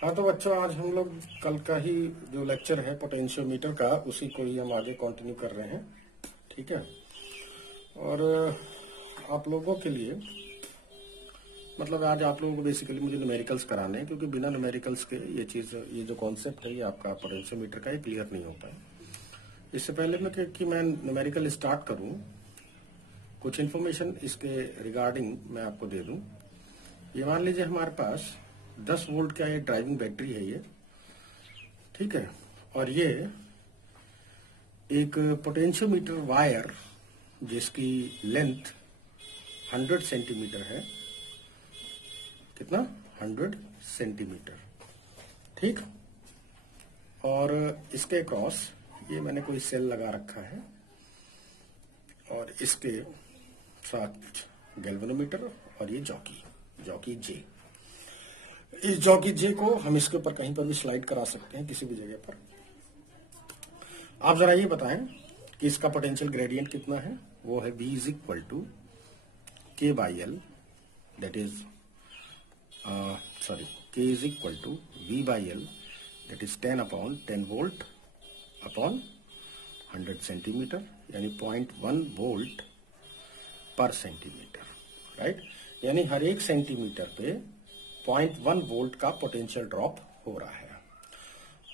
हाँ तो बच्चों, आज हम लोग कल का ही जो लेक्चर है पोटेंशियोमीटर का, उसी को ही हम आगे कंटिन्यू कर रहे हैं। ठीक है। और आप लोगों के लिए मतलब आज आप लोगों को बेसिकली मुझे न्यूमेरिकल्स कराने हैं, क्योंकि बिना न्यूमेरिकल्स के ये जो कॉन्सेप्ट है ये आपका पोटेंशियोमीटर का, ये क्लियर नहीं होता है। इससे पहले मैं न्यूमेरिकल स्टार्ट करूं, कुछ इन्फॉर्मेशन इसके रिगार्डिंग मैं आपको दे दूं। ये मान लीजिए हमारे पास 10 वोल्ट का ये ड्राइविंग बैटरी है ये, ठीक है। और ये एक पोटेंशियोमीटर वायर जिसकी लेंथ 100 सेंटीमीटर है। कितना? 100 सेंटीमीटर, ठीक। और इसके क्रॉस ये मैंने कोई सेल लगा रखा है, और इसके साथ गैल्वेनोमीटर और ये जॉकी जे। इस जॉकी जे को हम इसके ऊपर कहीं पर भी स्लाइड करा सकते हैं, किसी भी जगह पर। आप जरा ये बताएं कि इसका पोटेंशियल ग्रेडियंट कितना है। वो है V is equal to K by L, that is K is equal to V by L, that is 10/10 volt upon 100 centimetre, यानी 0.1 वोल्ट पर सेंटीमीटर, राइट। यानी हर एक सेंटीमीटर पे 0.1 वोल्ट का पोटेंशियल ड्रॉप हो रहा है।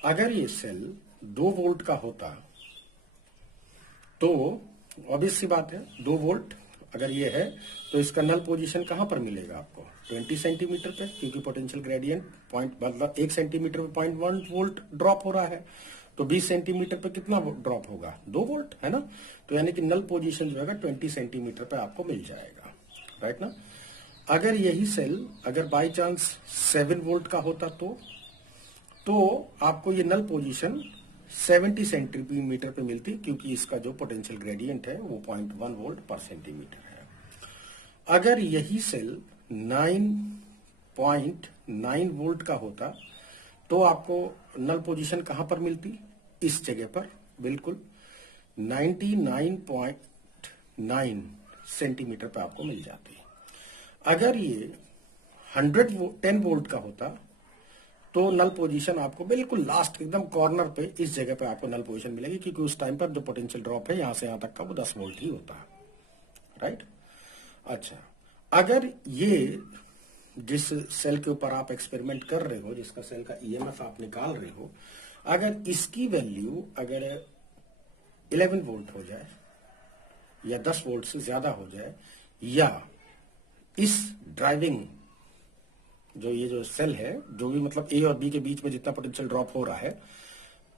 अगर ये सेल 2 वोल्ट का होता तो ऑब्वियस सी बात है, 2 वोल्ट अगर ये है तो इसका नल पोजीशन कहां पर मिलेगा आपको? 20 सेंटीमीटर पे, क्योंकि पोटेंशियल ग्रेडियंट मतलब 1 सेंटीमीटर पे 0.1 वोल्ट ड्रॉप हो रहा है, तो 20 सेंटीमीटर पे कितना ड्रॉप होगा? 2 वोल्ट, है ना। तो यानी कि नल पोजीशन जो है 20 सेंटीमीटर पे आपको मिल जाएगा, राइट ना। अगर यही सेल अगर बाय चांस 7 वोल्ट का होता तो आपको ये नल पोजीशन 70 सेंटीमीटर पे मिलती, क्योंकि इसका जो पोटेंशियल ग्रेडियंट है वो 0.1 वोल्ट पर सेंटीमीटर है। अगर यही सेल 9.9 वोल्ट का होता तो आपको नल पोजीशन कहां पर मिलती? इस जगह पर, बिल्कुल 99.9 सेंटीमीटर पे आपको मिल जाती। अगर ये 110 वोल्ट का होता तो नल पोजीशन आपको बिल्कुल लास्ट एकदम कॉर्नर पे इस जगह पे आपको नल पोजीशन मिलेगी, क्योंकि उस टाइम पर जो पोटेंशियल ड्रॉप है यहां से यहां तक का वो 10 वोल्ट ही होता है, राइट। अच्छा, अगर ये जिस सेल के ऊपर आप एक्सपेरिमेंट कर रहे हो, जिसका सेल का ईएमएफ आप निकाल रहे हो, अगर इसकी वैल्यू अगर 11 वोल्ट हो जाए या 10 वोल्ट से ज्यादा हो जाए, या इस ड्राइविंग ये जो सेल है, जो भी मतलब ए और बी के बीच में जितना पोटेंशियल ड्रॉप हो रहा है,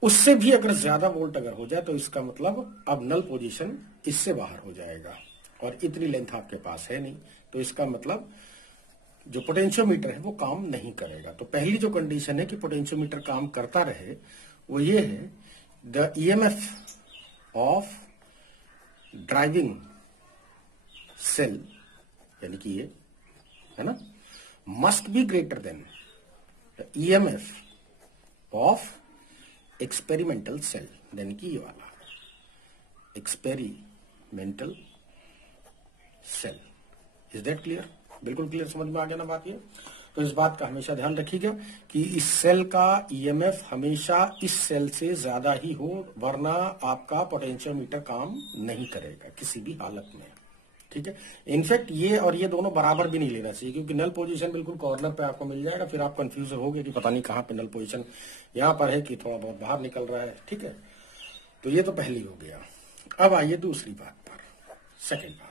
उससे भी अगर ज्यादा वोल्ट अगर हो जाए तो इसका मतलब अब नल पोजीशन इससे बाहर हो जाएगा, और इतनी लेंथ आपके पास है नहीं, तो इसका मतलब जो पोटेंशियोमीटर है वो काम नहीं करेगा। तो पहली जो कंडीशन है कि पोटेंशियोमीटर काम करता रहे, वो ये है, the EMF of driving cell, यानी कि ये है ना, must be greater than the EMF of experimental cell, यानी कि ये वाला experimental cell. Is that clear? बिल्कुल क्लियर, समझ में आ गया ना बात ये। तो इस बात का हमेशा ध्यान रखिएगा कि इस सेल का ईएमएफ हमेशा इस सेल से ज्यादा ही हो, वरना आपका पोटेंशियोमीटर काम नहीं करेगा किसी भी हालत में, ठीक है। इनफैक्ट ये और ये दोनों बराबर भी नहीं लेना चाहिए, क्योंकि नल पोजीशन बिल्कुल कॉर्नर पे आपको मिल जाएगा, फिर आप कंफ्यूज होगे कि पता नहीं कहां पे नल पोजीशन यहां पर है कि थोड़ा बहुत बाहर निकल रहा है, ठीक है। तो ये तो पहली हो गया। अब आइए दूसरी बात पर, सेकेंड बात।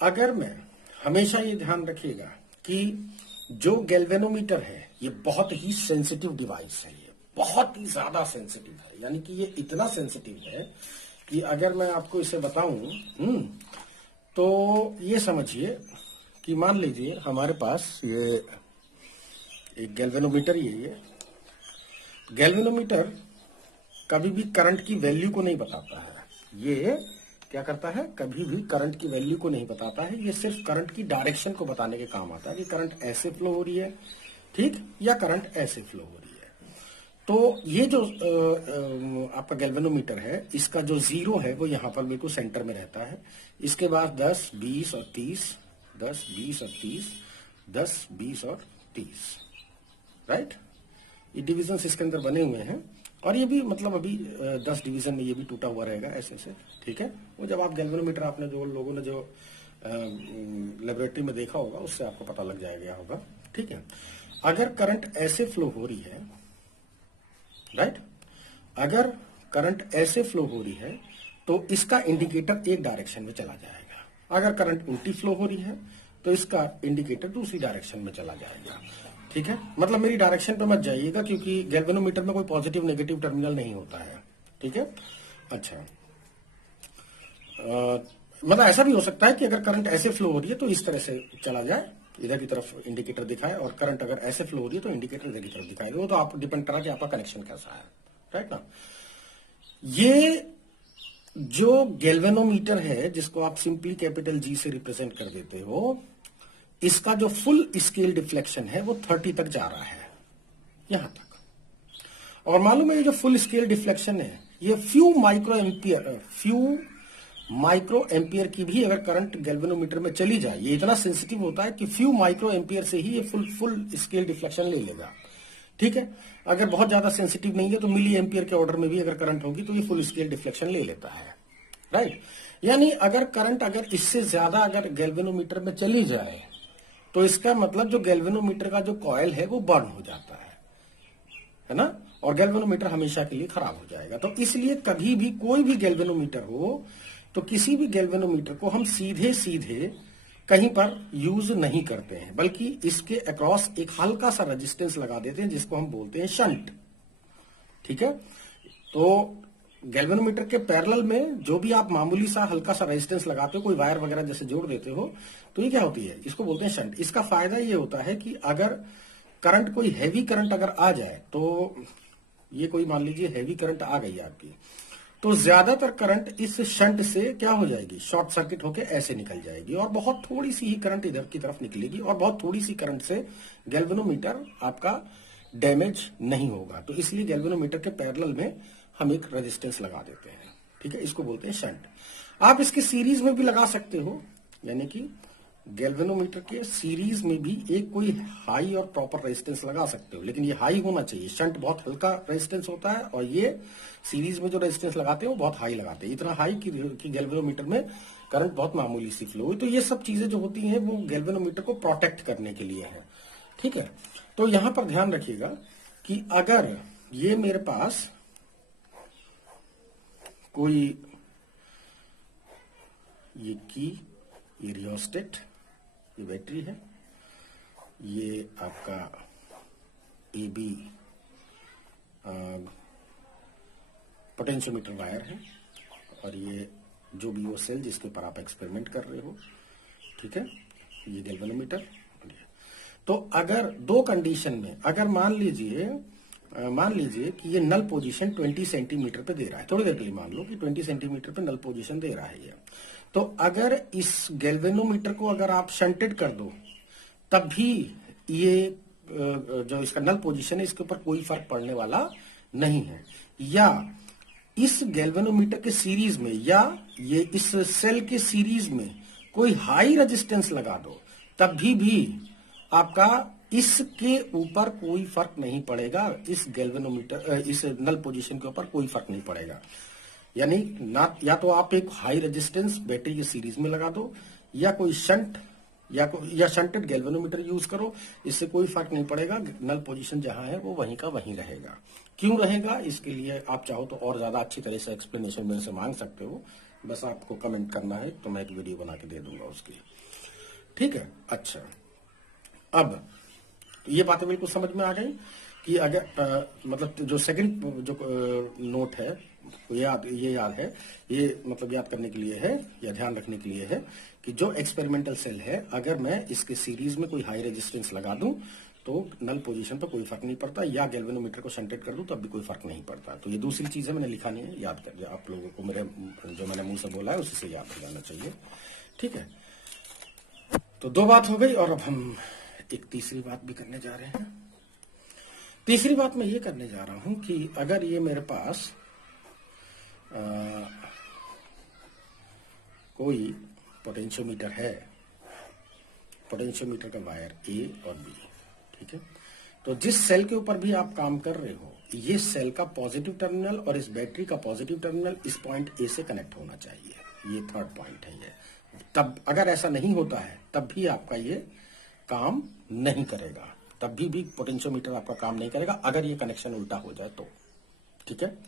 अगर मैं हमेशा ये ध्यान रखिएगा कि जो गैल्वेनोमीटर है ये बहुत ही सेंसिटिव डिवाइस है, ये बहुत ही ज्यादा सेंसिटिव है, यानी कि ये इतना सेंसिटिव है कि अगर मैं आपको इसे बताऊं तो ये समझिए कि मान लीजिए हमारे पास ये एक गैल्वेनोमीटर ही है। ये गैल्वेनोमीटर कभी भी करंट की वैल्यू को नहीं बताता है। ये क्या करता है? कभी भी करंट की वैल्यू को नहीं बताता है। ये सिर्फ करंट की डायरेक्शन को बताने के काम आता है कि करंट ऐसे फ्लो हो रही है, ठीक, या करंट ऐसे फ्लो हो रही है। तो ये जो आपका गैल्वेनोमीटर है, इसका जो 0 है वो यहां पर बिल्कुल सेंटर में रहता है। इसके बाद 10, 20 और 30, 10, 20 और 30, 10, 20 और 30, राइट। ये डिविजन इसके अंदर बने हुए हैं, और ये भी मतलब अभी 10 डिवीजन में ये भी टूटा हुआ रहेगा ऐसे ऐसे, ठीक है। वो जब आप गैल्वेनोमीटर आपने जो लोगों ने जो लेबोरेटरी में देखा होगा उससे आपको पता लग जाएगा होगा, ठीक है। अगर करंट ऐसे फ्लो हो रही है, राइट, अगर करंट ऐसे फ्लो हो रही है तो इसका इंडिकेटर एक डायरेक्शन में चला जाएगा। अगर करंट उल्टी फ्लो हो रही है तो इसका इंडिकेटर दूसरी डायरेक्शन में चला जाएगा, ठीक है। मतलब मेरी डायरेक्शन पे मत जाइएगा, क्योंकि गैल्वेनोमीटर में कोई पॉजिटिव नेगेटिव टर्मिनल नहीं होता है, ठीक है। अच्छा, मतलब ऐसा भी हो सकता है कि अगर करंट ऐसे फ्लो हो रही है तो इस तरह से चला जाए, इधर की तरफ इंडिकेटर दिखाए, और करंट अगर ऐसे फ्लो हो रही है तो इंडिकेटर इधर की तरफ दिखाए। वो तो आप डिपेंड करा कि आपका कनेक्शन कैसा है, राइट ना। ये जो गैल्वेनोमीटर है जिसको आप सिंपली कैपिटल जी से रिप्रेजेंट कर देते हो, इसका जो फुल स्केल डिफ्लेक्शन है वो 30 तक जा रहा है, यहां तक। और मालूम है ये जो फुल स्केल डिफ्लेक्शन है ये फ्यू माइक्रो एम्पियर की भी अगर करंट गैल्वेनोमीटर में चली जाए, ये इतना सेंसिटिव होता है कि फ्यू माइक्रो एम्पियर से ही ये फुल स्केल डिफ्लेक्शन ले लेगा, ठीक है। अगर बहुत ज्यादा सेंसिटिव नहीं है तो मिली एम्पियर के ऑर्डर में भी अगर करंट होगी तो ये फुल स्केल डिफ्लेक्शन ले लेता है, राइट। यानी अगर करंट अगर इससे ज्यादा अगर गैल्वेनोमीटर में चली जाए तो इसका मतलब जो गैल्वेनोमीटर का जो कॉइल है वो बर्न हो जाता है ना, और गैल्वेनोमीटर हमेशा के लिए खराब हो जाएगा। तो इसलिए कभी भी कोई भी गैल्वेनोमीटर हो तो किसी भी गैल्वेनोमीटर को हम सीधे सीधे कहीं पर यूज नहीं करते हैं, बल्कि इसके अक्रॉस एक हल्का सा रेजिस्टेंस लगा देते हैं जिसको हम बोलते हैं शंट, ठीक है। तो गैल्वेनोमीटर के पैरेलल में जो भी आप मामूली सा हल्का सा रेजिस्टेंस लगाते हो, कोई वायर वगैरह जैसे जोड़ देते हो, तो ये क्या होती है, इसको बोलते हैं शंट। इसका फायदा ये होता है कि अगर करंट कोई हैवी करंट अगर आ जाए, तो ये कोई मान लीजिए हैवी करंट आ गई आपकी, तो ज्यादातर करंट इस शंट से क्या हो जाएगी, शॉर्ट सर्किट होके ऐसे निकल जाएगी, और बहुत थोड़ी सी ही करंट इधर की तरफ निकलेगी, और बहुत थोड़ी सी करंट से गैल्वेनोमीटर आपका डैमेज नहीं होगा। तो इसलिए गैल्वेनोमीटर के पैरेलल में हम एक रेजिस्टेंस लगा देते हैं, ठीक है, इसको बोलते हैं शंट। आप इसके सीरीज में भी लगा सकते हो, यानी कि गैल्वेनोमीटर के सीरीज में भी एक कोई हाई और प्रॉपर रेजिस्टेंस लगा सकते हो, लेकिन ये हाई होना चाहिए। शंट बहुत हल्का रेजिस्टेंस होता है, और ये सीरीज में जो रेजिस्टेंस लगाते हैं वो बहुत हाई लगाते हैं, इतना हाई कि गैल्वेनोमीटर में करंट बहुत मामूली सी फ्लो हुई। तो ये सब चीजें जो होती हैं वो गैल्वेनोमीटर को प्रोटेक्ट करने के लिए है, ठीक है। तो यहां पर ध्यान रखिएगा कि अगर ये मेरे पास कोई ये की, ये रियोस्टेट, ये बैटरी है, ये आपका AB पोटेंशियोमीटर वायर है, और ये जो भी वो सेल जिसके ऊपर आप एक्सपेरिमेंट कर रहे हो, ठीक है, ये गैल्वेनोमीटर। तो अगर दो कंडीशन में, अगर मान लीजिए कि ये नल पोजीशन 20 सेंटीमीटर पे दे रहा है, थोड़ी देर के लिए मान लो कि 20 सेंटीमीटर पे नल पोजीशन दे रहा है ये, तो अगर इस गैल्वेनोमीटर को अगर आप शंटेड कर दो तब भी ये जो इसका नल पोजीशन है इसके ऊपर कोई फर्क पड़ने वाला नहीं है। या इस गैल्वेनोमीटर के सीरीज में, या ये इस सेल के सीरीज में कोई हाई रेजिस्टेंस लगा दो तब भी आपका इसके ऊपर कोई फर्क नहीं पड़ेगा, इस गैल्वेनोमीटर इस नल पोजीशन के ऊपर कोई फर्क नहीं पड़ेगा। यानी ना, या तो आप एक हाई रेजिस्टेंस बैटरी के सीरीज में लगा दो, या कोई शंट या शंटेड गैल्वेनोमीटर यूज करो, इससे कोई फर्क नहीं पड़ेगा, नल पोजीशन जहां है वो वहीं का वहीं रहेगा। क्यों रहेगा, इसके लिए आप चाहो तो और ज्यादा अच्छी तरह से एक्सप्लेनेशन मेरे से मांग सकते हो, बस आपको कमेंट करना है तो मैं एक वीडियो बना के दे दूंगा उसकी, ठीक है। अच्छा, अब ये बातें बिल्कुल समझ में आ गई कि अगर मतलब जो सेकंड जो नोट है ये याद है, ये मतलब याद करने के लिए है या ध्यान रखने के लिए है कि जो एक्सपेरिमेंटल सेल है अगर मैं इसके सीरीज में कोई हाई रेजिस्टेंस लगा दूं तो नल पोजीशन पर कोई फर्क नहीं पड़ता, या गैल्वेनोमीटर को शंटेड कर दूं तब भी कोई फर्क नहीं पड़ता। तो ये दूसरी चीज है, मैंने लिखा नहीं है, याद कर आप लोगों को, मेरे जो मैंने मुंह से बोला है उसी से याद हो जाना चाहिए, ठीक है। तो दो बात हो गई, और अब हम एक तीसरी बात भी करने जा रहे हैं। तीसरी बात मैं ये करने जा रहा हूं कि अगर ये मेरे पास कोई पोटेंशियोमीटर है, पोटेंशियोमीटर का वायर A और B, ठीक है। तो जिस सेल के ऊपर भी आप काम कर रहे हो, ये सेल का पॉजिटिव टर्मिनल और इस बैटरी का पॉजिटिव टर्मिनल इस पॉइंट ए से कनेक्ट होना चाहिए। ये थर्ड पॉइंट है ये। तब अगर ऐसा नहीं होता है तब भी आपका ये काम नहीं करेगा, तब भी पोटेंशियोमीटर आपका काम नहीं करेगा अगर ये कनेक्शन उल्टा हो जाए तो। ठीक है।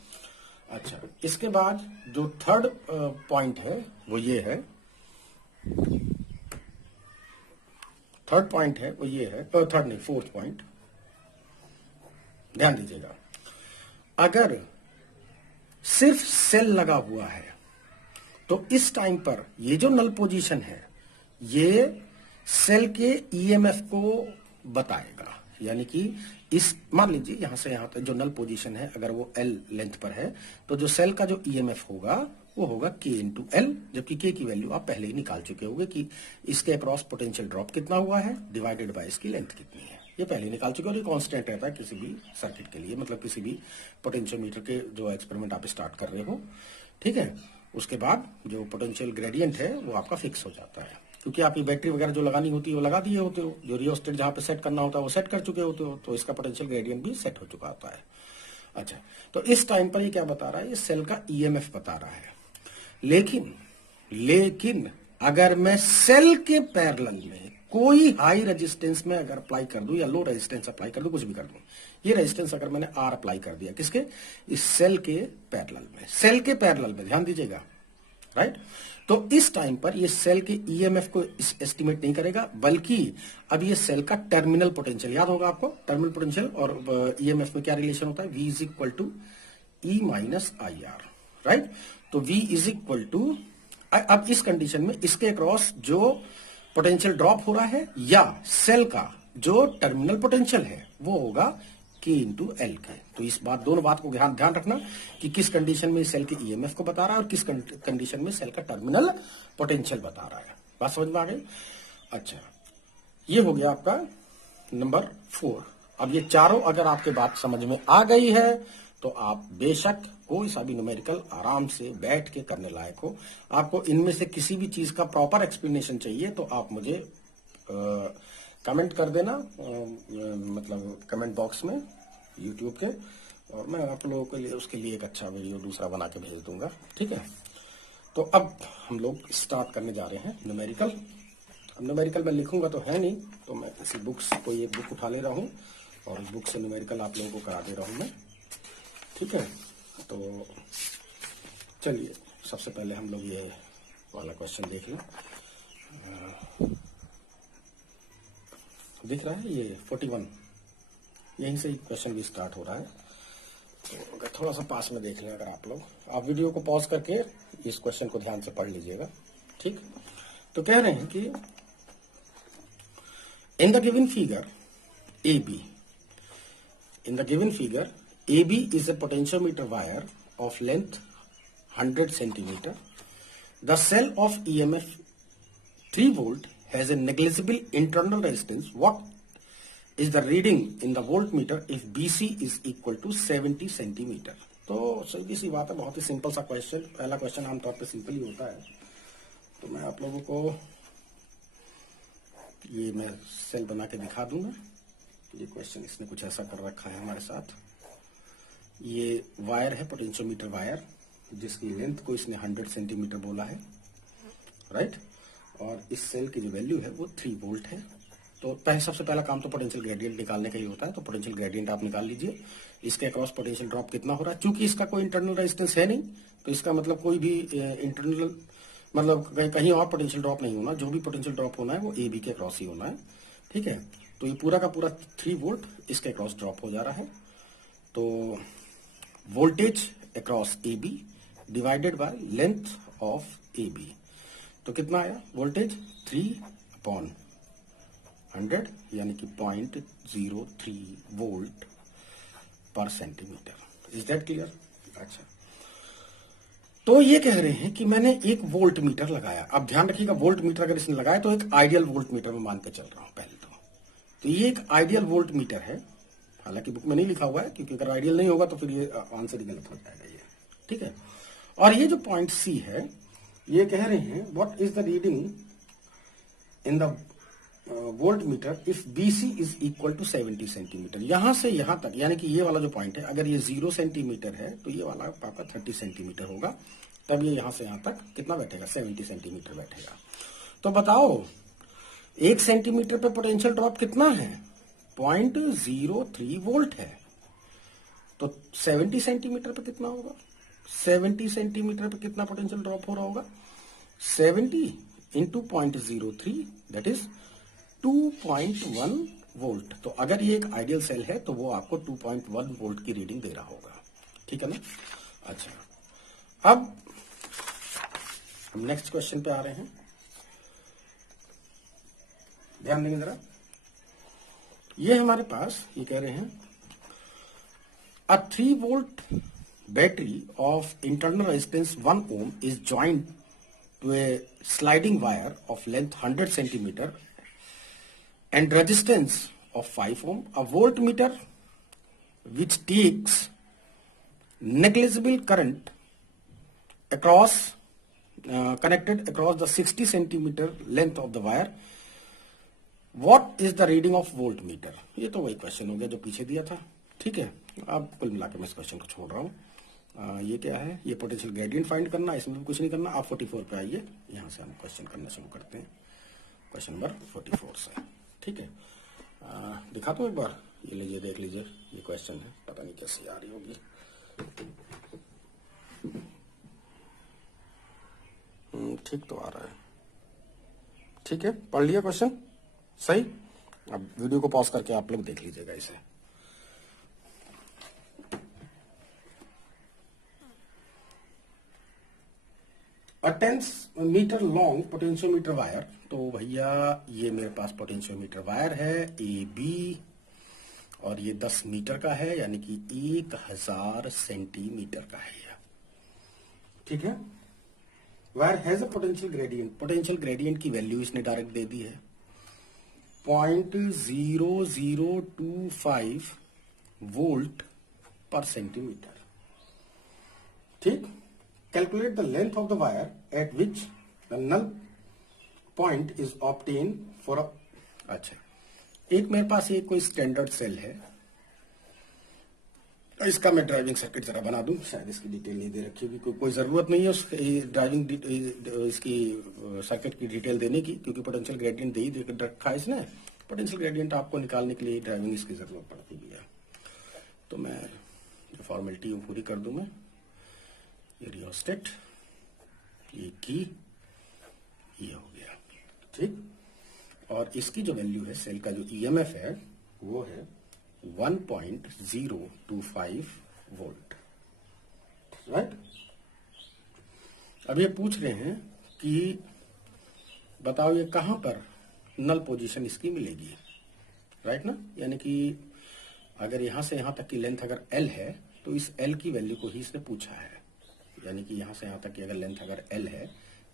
अच्छा, इसके बाद जो थर्ड पॉइंट है वो ये है, थर्ड पॉइंट है वो ये है, थर्ड नहीं फोर्थ पॉइंट, ध्यान दीजिएगा। अगर सिर्फ सेल लगा हुआ है तो इस टाइम पर ये जो नल पोजीशन है ये सेल के ईएमएफ को बताएगा। यानी कि इस मान लीजिए यहां से यहां तक जो नल पोजीशन है अगर वो एल लेंथ पर है तो जो सेल का जो ईएमएफ होगा वो होगा के इंटू एल, जबकि के की वैल्यू आप पहले ही निकाल चुके होंगे कि इसके अक्रॉस पोटेंशियल ड्रॉप कितना हुआ है डिवाइडेड बाय इसकी लेंथ कितनी है, ये पहले ही निकाल चुके हो। ये कांस्टेंट रहता है किसी भी सर्किट के लिए, मतलब किसी भी पोटेंशियोमीटर के जो एक्सपेरिमेंट आप स्टार्ट कर रहे हो। ठीक है। उसके बाद जो पोटेंशियल ग्रेडियंट है वो आपका फिक्स हो जाता है, क्योंकि आप ये बैटरी वगैरह जो लगानी होती है वो लगा दिए होते हो, जो रियोस्टेट जहां पे सेट करना होता है वो सेट कर चुके होते हो, तो इसका पोटेंशियल ग्रेडियंट भी सेट हो चुका होता है। अच्छा, तो इस टाइम पर ये क्या बता रहा है, ये सेल का ईएमएफ बता रहा है। लेकिन अगर मैं सेल के पैरेलल में कोई हाई रेजिस्टेंस में अगर अप्लाई कर दूं या लो रेजिस्टेंस अप्लाई कर दूं, कुछ भी कर दूं, ये रेजिस्टेंस अगर मैंने आर अप्लाई कर दिया किसके, इस सेल के पैरेलल में, सेल के पैरेलल में, ध्यान दीजिएगा, राइट। तो इस टाइम पर ये सेल के ईएमएफ को एस्टिमेट नहीं करेगा, बल्कि अब ये सेल का टर्मिनल पोटेंशियल, याद होगा आपको टर्मिनल पोटेंशियल और ईएमएफ में क्या रिलेशन होता है, V is equal to E minus I R, right. तो V इज इक्वल टू, अब इस कंडीशन में इसके अक्रॉस जो पोटेंशियल ड्रॉप हो रहा है या सेल का जो टर्मिनल पोटेंशियल है वो होगा के इंटू एल के। तो इस बात, दोनों बात को ध्यान रखना कि किस कंडीशन में सेल के ईएमएफ को बता रहा है और किस कंडीशन में सेल का टर्मिनल पोटेंशियल बता रहा है। बात समझ में आ गई। अच्छा, ये हो गया आपका नंबर 4। अब ये चारों अगर आपके बात समझ में आ गई है तो आप बेशक कोई सा भी न्यूमेरिकल आराम से बैठ के करने लायक हो। आपको इनमें से किसी भी चीज का प्रॉपर एक्सप्लेनेशन चाहिए तो आप मुझे कमेंट कर देना, मतलब कमेंट बॉक्स में यूट्यूब के, और मैं आप लोगों के लिए उसके लिए एक अच्छा वीडियो दूसरा बना के भेज दूंगा। ठीक है। तो अब हम लोग स्टार्ट करने जा रहे हैं न्यूमेरिकल। अब न्यूमेरिकल मैं लिखूंगा तो है नहीं, तो मैं किसी बुक्स कोई एक बुक उठा ले रहा हूँ और उस बुक से न्यूमेरिकल आप लोगों को करा दे रहा हूँ मैं। ठीक है। तो चलिए सबसे पहले हम लोग ये वाला क्वेश्चन देख लें। दिख रहा है ये 41, यहीं से क्वेश्चन भी स्टार्ट हो रहा है। तो अगर थोड़ा सा पास में देख लें अगर आप लोग, आप वीडियो को पॉज करके इस क्वेश्चन को ध्यान से पढ़ लीजिएगा। ठीक। तो कह रहे हैं कि in the given figure AB, in the given figure AB is a potentiometer wire of length 100 centimeter. The cell of EMF 3 volt has a negligible internal resistance. What is the reading in the voltmeter if BC is equal to 70 centimeter? तो सीधी सी बात है, बहुत ही simple सा question. पहला question आमतौर पे simple ही होता है। तो मैं आप लोगों को ये मैं सेल बना के दिखा दूंगा। ये क्वेश्चन इसने कुछ ऐसा कर रखा है हमारे साथ। ये वायर है, पोटेंशियोमीटर वायर, जिसकी लेंथ को इसने 100 सेंटीमीटर बोला है, राइट। और इस सेल की जो वैल्यू है वो 3 वोल्ट है। तो सबसे पहला काम तो पोटेंशियल ग्रेडियंट निकालने का ही होता है। तो पोटेंशियल ग्रेडियंट आप निकाल लीजिए। इसके अक्रॉस पोटेंशियल ड्रॉप कितना हो रहा है, चूंकि इसका कोई इंटरनल रेजिस्टेंस है नहीं, तो इसका मतलब कोई भी इंटरनल, मतलब कहीं और पोटेंशियल ड्रॉप नहीं होना। जो भी पोटेंशियल ड्रॉप होना है वो AB के अक्रॉस ही होना है। ठीक है। तो ये पूरा का पूरा 3 वोल्ट इसके अक्रॉस ड्रॉप हो जा रहा है। तो voltage across AB divided by length of AB, तो कितना आया वोल्टेज 3/100 यानी कि 0.03 वोल्ट पर सेंटीमीटर। Is that clear? अच्छा, तो ये कह रहे हैं कि मैंने एक वोल्ट मीटर लगाया। अब ध्यान रखिएगा, वोल्ट मीटर अगर इसने लगाया तो एक आइडियल वोल्ट मीटर में मान के चल रहा हूं पहले तो ये एक आइडियल वोल्ट मीटर है। हालांकि बुक में नहीं लिखा हुआ है, क्योंकि अगर आइडियल नहीं होगा तो फिर ये आंसर ही गलत हो जाएगा ये। ठीक है। और ये जो पॉइंट C है, ये कह रहे हैं what is the reading in the volt meter if BC is equal to 70 centimetre. यहां से यहां तक यानी कि ये वाला जो पॉइंट है, अगर ये 0 सेंटीमीटर है तो ये वाला आपका 30 सेंटीमीटर होगा, तब ये यहां से यहां तक कितना बैठेगा, 70 सेंटीमीटर बैठेगा। तो बताओ 1 सेंटीमीटर पे पोटेंशियल ड्रॉप कितना है, 0.03 वोल्ट है। तो 70 सेंटीमीटर पे कितना होगा, 70 सेंटीमीटर पे कितना पोटेंशियल ड्रॉप हो रहा होगा, 70 इंटू 0.03 दैट इज 2.1 वोल्ट। तो अगर ये एक आइडियल सेल है तो वो आपको 2.1 वोल्ट की रीडिंग दे रहा होगा, ठीक है ना। अच्छा, अब हम नेक्स्ट क्वेश्चन पे आ रहे हैं, ध्यान देंगे जरा। ये हमारे पास ये कह रहे हैं अ 3 volt battery of internal resistance 1 ohm is joint to a sliding wire of length 100 centimeter and resistance of 5 ohm, a voltmeter which takes negligible current across connected across the 60 centimeter length of the wire, what is the reading of voltmeter। ये तो वही question हो गया जो पीछे दिया था, ठीक है। अब कुल मिलाकर मैं इस क्वेश्चन को छोड़ रहा हूं। ये क्या है, ये पोटेंशियल ग्रेडियंट फाइंड करना, इसमें कुछ नहीं करना। आप 44 पे आइए, यहां से हम क्वेश्चन करना शुरू करते हैं, क्वेश्चन नंबर 44 से, ठीक है। दिखा दो एक बार, ये लीजिए देख लीजिए, ये क्वेश्चन है, पता नहीं कैसे आ रही होगी। ठीक तो आ रहा है, ठीक है, पढ़ लिया क्वेश्चन सही। अब वीडियो को पॉज करके आप लोग देख लीजिएगा इसे। A 10 metre long potentiometer wire, तो भैया ये मेरे पास पोटेंशियोमीटर वायर है ए बी, और ये 10 मीटर का है, यानी कि 1000 सेंटीमीटर का है ये, ठीक है। Wire has a potential gradient, potential gradient की वैल्यू इसने डायरेक्ट दे दी है 0.0025 वोल्ट पर सेंटीमीटर, ठीक। Calculate the length of the wire at which the null point is obtained for a, अच्छा, एक मेरे पास एक कोई स्टैंडर्ड सेल है, इसका मैं ड्राइविंग सर्किट जरा बना दूं, शायद इसकी डिटेल नहीं दे रखी होगी, कोई जरूरत नहीं है उसकी ड्राइविंग इसकी सर्किट की डिटेल देने की, क्योंकि पोटेंशियल ग्रेडियंट दे ही रखा है इसने। पोटेंशियल ग्रेडियंट आपको निकालने के लिए ड्राइविंग इसकी जरूरत पड़ती भी है। तो मैं जो फॉर्मेलिटी पूरी कर दूं, मैं ये रियोस्टेट, ये की, ये हो गया, ठीक। और इसकी जो वैल्यू है, सेल का जो ईएमएफ है वो है 1.025 वोल्ट, राइट। अब ये पूछ रहे हैं कि बताओ ये कहां पर नल पोजीशन इसकी मिलेगी, राइट ना। यानी कि अगर यहां से यहां तक की लेंथ अगर एल है तो इस एल की वैल्यू को ही इसने पूछा है, यानी कि यहां से यहां तक की अगर लेंथ अगर एल है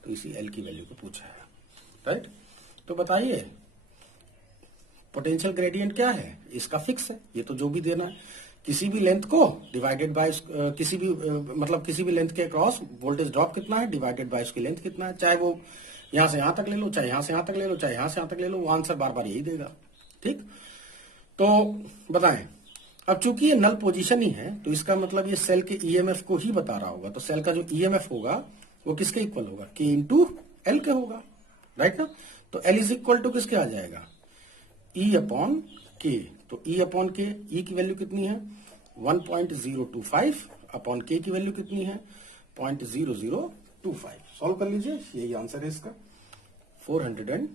तो इसी एल की वैल्यू को पूछा है, राइट। तो बताइए पोटेंशियल ग्रेडियंट क्या है, इसका फिक्स है, ये तो जो भी देना है, किसी भी लेंथ को डिवाइडेड बाय किसी भी मतलब किसी भी लेंथ के अक्रॉस वोल्टेज ड्रॉप कितना है डिवाइडेड बाय उसकी लेंथ कितना है, चाहे वो यहां से यहां तक ले लो, चाहे यहां से यहां तक ले लो, चाहे यहां से यहां तक ले लो, वो आंसर बार बार यही देगा, ठीक। तो बताएं, अब चूंकि ये नल पोजीशन ही है तो इसका मतलब ये सेल के ईएमएफ को ही बता रहा होगा, तो सेल का जो ईएमएफ होगा वो किसके इक्वल होगा, के इंटू एल के होगा, राइट ना। तो एल इज इक्वल टू किसके आ जाएगा, ई अपॉन के। तो ई अपॉन के, ई की वैल्यू कितनी है 1.025 अपॉन के की वैल्यू कितनी है 0.0025। सॉल्व कर लीजिए, यही आंसर है इसका 410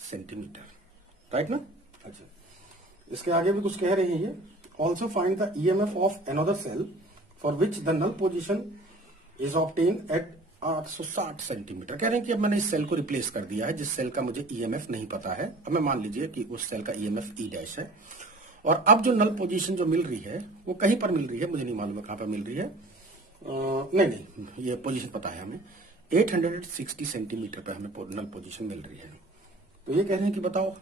सेंटीमीटर, राइट ना। अच्छा, इसके आगे भी कुछ कह रहे हैं ये, also find the EMF of another cell for which the null position is obtain at 860 centimetre. कह रहे हैं कि अब मैंने इस सेल को रिप्लेस कर दिया है जिस सेल का मुझे ईएमएफ नहीं पता है। अब मैं मान लीजिए कि उस सेल का ईएमएफ ई डैश है, और अब जो नल पोजीशन जो मिल रही है वो कहीं पर मिल रही है, मुझे नहीं मालूम है कहां पर मिल रही है, नहीं ये पोजीशन पता है हमें, 860 सेंटीमीटर पर हमें नल पोजीशन मिल रही है। तो ये कह रहे हैं कि बताओ